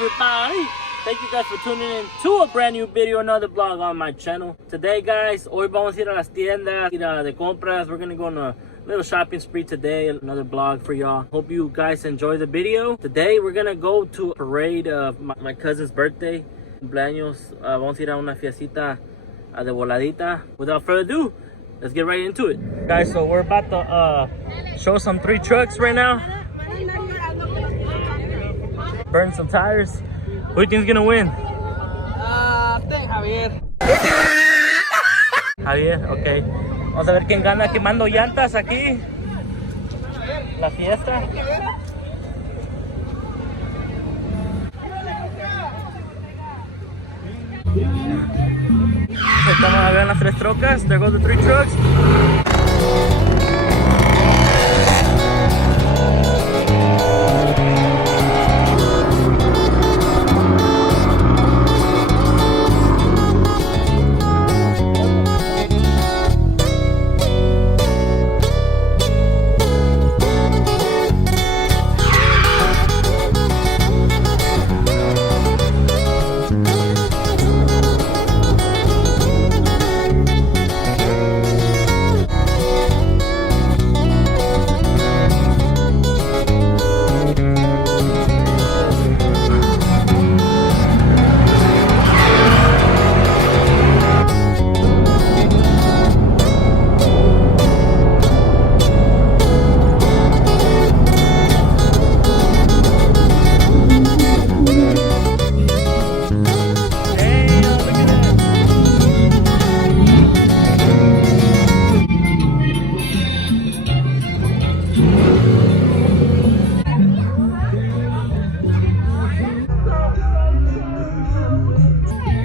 everybody? Thank you guys for tuning in to a brand new video, another vlog on my channel. Today guys, hoy vamos a ir a las tiendas, ir a de compras. We're gonna go on a little shopping spree today, another vlog for y'all. Hope you guys enjoy the video. Today we're gonna go to a parade of my cousin's birthday, cumpleaños. Vamos a ir a una fiestita de voladita. Without further ado, let's get right into it. Guys, so we're about to show some 3 trucks right now. Burn some tires. Who do you think is gonna win? I think Javier. Javier, ok. Vamos a ver quién gana quemando llantas aquí. La fiesta. Estamos a ver las 3 trocas. There goes the 3 trucks.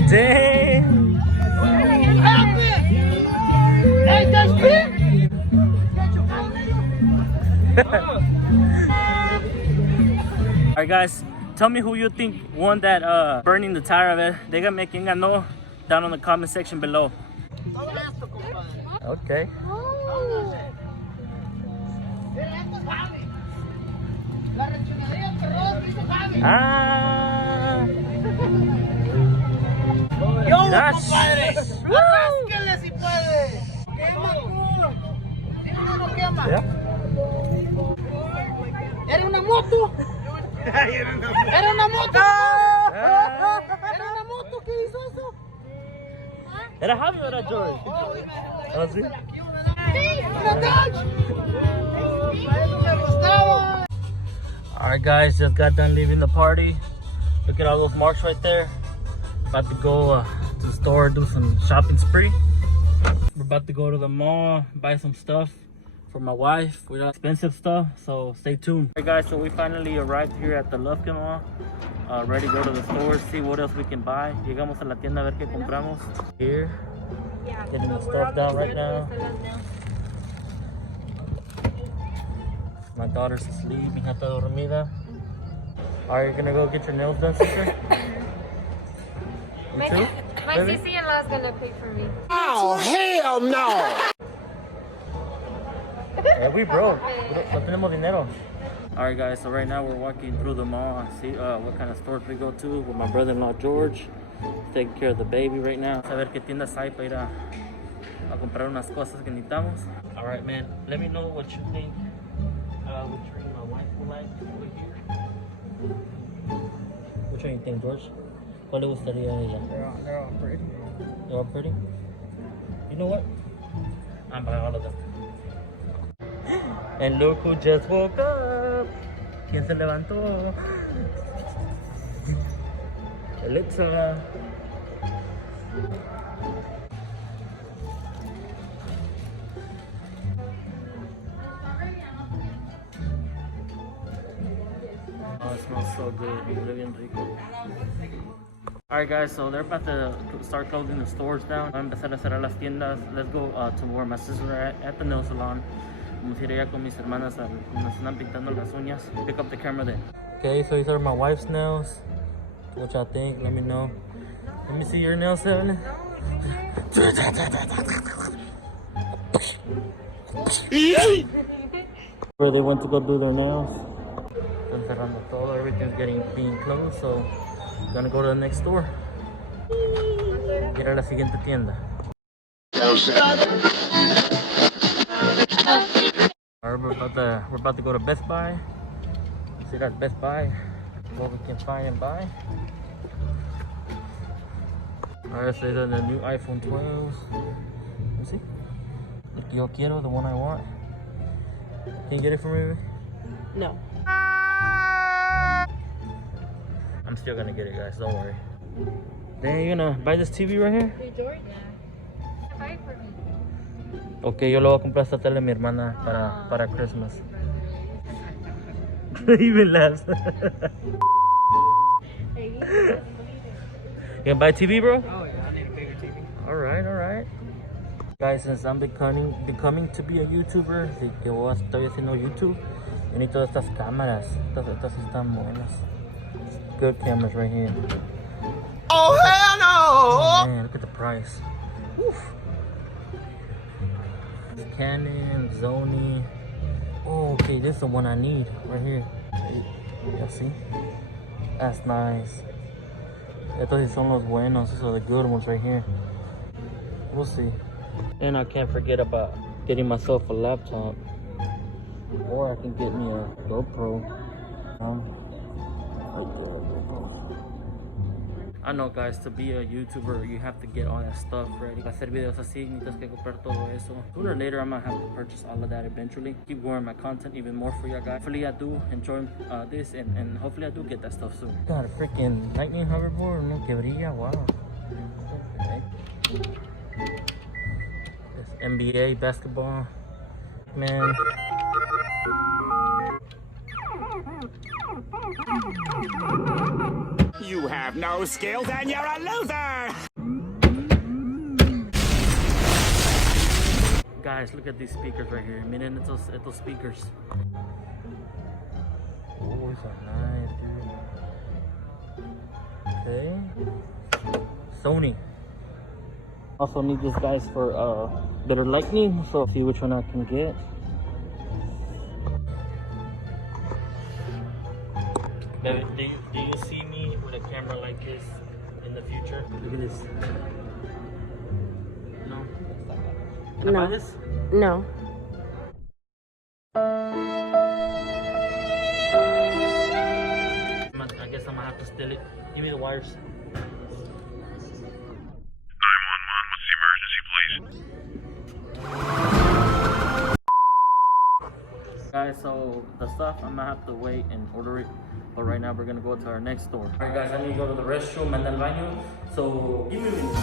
Dang! Hey, that's big! Alright guys, tell me who you think won that burning the tire of it. Dígame quién ganó down in the comment section below. Okay. Ah. Yo, That's... compadre. Arrásquele si puede. Quema, dime no quema. Yeah. Era una moto. Era una moto. Era una moto. ¿Qué hizo eso? ¿Era Javi o era George? ¿Ah, sí? Una Dodge. Eso me gustaba. Alright guys, just got done leaving the party. Look at all those marks right there. About to go to the store, do some shopping spree. We're about to go to the mall, buy some stuff for my wife. We got expensive stuff, so stay tuned. Hey guys, so we finally arrived here at the LLANTA Mall. Ready to go to the store, see what else we can buy. Llegamos a la tienda a ver qué compramos. Here, getting the stuff down right now. My daughter's asleep, mi hija está dormida. Are you gonna go get your nails done, sister? You too? My CC-in-law's gonna pay for me. Oh, hell no! Yeah, we broke. No tenemos dinero. Alright guys, so right now we're walking through the mall and see what kind of stores we go to with my brother-in-law George. He's taking care of the baby right now. A ver qué tiendas hay para ir a comprar unas cosas que necesitamos. Alright man, let me know what you think. Which ring my wife will like over here. Which one you think, George? ¿Cuál le gustaría a ella? They're all pretty. They're all pretty? You know what? I'm buying all of them. And look who just woke up. ¿Quién se levantó? Alexa. Oh, it smells so good. Huele bien rico. Alright guys, so they're about to start closing the stores down. Van a empezar a cerrar las tiendas. Let's go to where my sisters are at the nail salon. Vamos a ir allá con mis hermanas. Nos están pintando las uñas. Pick up the camera there. Okay, so these are my wife's nails. What y'all think? Let me know. Let me see your nails, Seven. Where they went to go do their nails. Están cerrando todo. Everything's being closed, so gonna go to the next store. Ir a la siguiente tienda. Alright, we're about to go to Best Buy. See that Best Buy, what we can find and buy. Alright, so the new iPhone 12s. You see? El que yo quiero, the one I want. Can you get it for me? No. I'm still gonna get it, guys. Don't worry. Then you're gonna buy this TV right here? Hey, George? Yeah. Buy it for me. Okay, yo le voy a comprar esta tele a mi hermana para Christmas. Even laughs. You gonna buy a TV, bro? Oh yeah, I need a bigger TV. Alright. Guys, since I'm becoming to be a YouTuber, si que estoy haciendo YouTube, yo need todas estas cámaras. Estas están buenas. Good cameras right here. Oh hell no! Oh, man, look at the price. Oof. Canon, Sony. Oh, okay, this is the one I need right here. Yeah, see? That's nice. Estos son los buenos. These are the good ones right here. We'll see. And I can't forget about getting myself a laptop. Or I can get me a GoPro. I know, guys, to be a YouTuber, you have to get all that stuff ready. Para hacer videos así, necesitas que comprar todo eso. Sooner or later, I'm gonna have to purchase all of that eventually. Keep growing my content even more for you guys. Hopefully, I do enjoy this, and hopefully, I do get that stuff soon. Got a freaking lightning hoverboard, no que brilla, wow. Okay. This NBA basketball, man. You have no skills and you're a loser! Guys, look at these speakers right here. Miren estos speakers. Oh, these are nice, dude. Okay. Sony. Also need this, guys, for better lighting. So see which one I can get. Baby, do you see me with a camera like this in the future? Look at this. No? Can I buy this? No. I guess I'm gonna have to steal it. Give me the wires. 911, what's the emergency, please? Guys, so the stuff, I'm gonna have to wait and order it. But right now, we're gonna go to our next store. Alright, guys, I need to go to the restroom and then baño. So, give me a minute.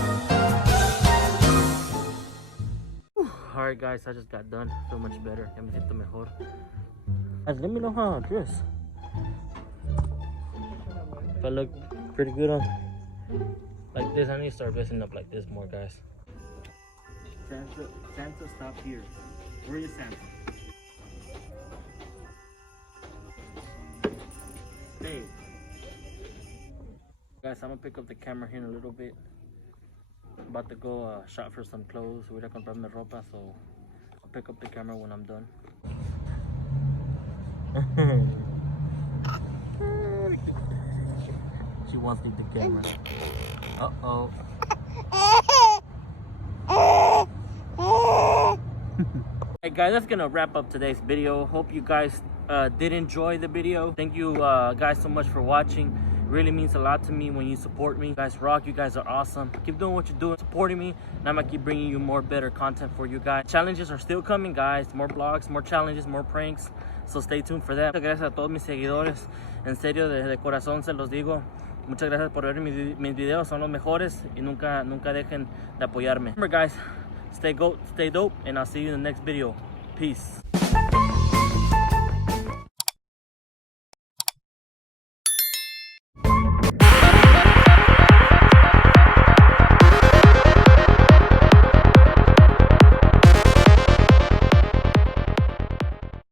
Alright, guys, I just got done. Feel much better. Ya me siento mejor. Guys, let me know how I dress. If I look pretty good on like this, I need to start dressing up like this more, guys. Santa, stop here. Where is Santa? Hey. Guys, I'm gonna pick up the camera here in a little bit. I'm about to go shop for some clothes. Voy a comprarme ropa, so I'll pick up the camera when I'm done. She wants to leave the camera. Uh-oh. Hey guys, that's gonna wrap up today's video. Hope you guys did enjoy the video. Thank you guys so much for watching. It really means a lot to me when you support me. You guys rock. You guys are awesome. Keep doing what you're doing, supporting me, and I'm gonna keep bringing you more better content for you guys. Challenges are still coming, guys. More vlogs, more challenges, more pranks, so stay tuned for that. Muchas gracias a todos mis seguidores. En serio, de corazón se los digo. Muchas gracias por ver mis videos. Son los mejores y nunca dejen de apoyarme. Remember, guys, stay dope, and I'll see you in the next video. Peace.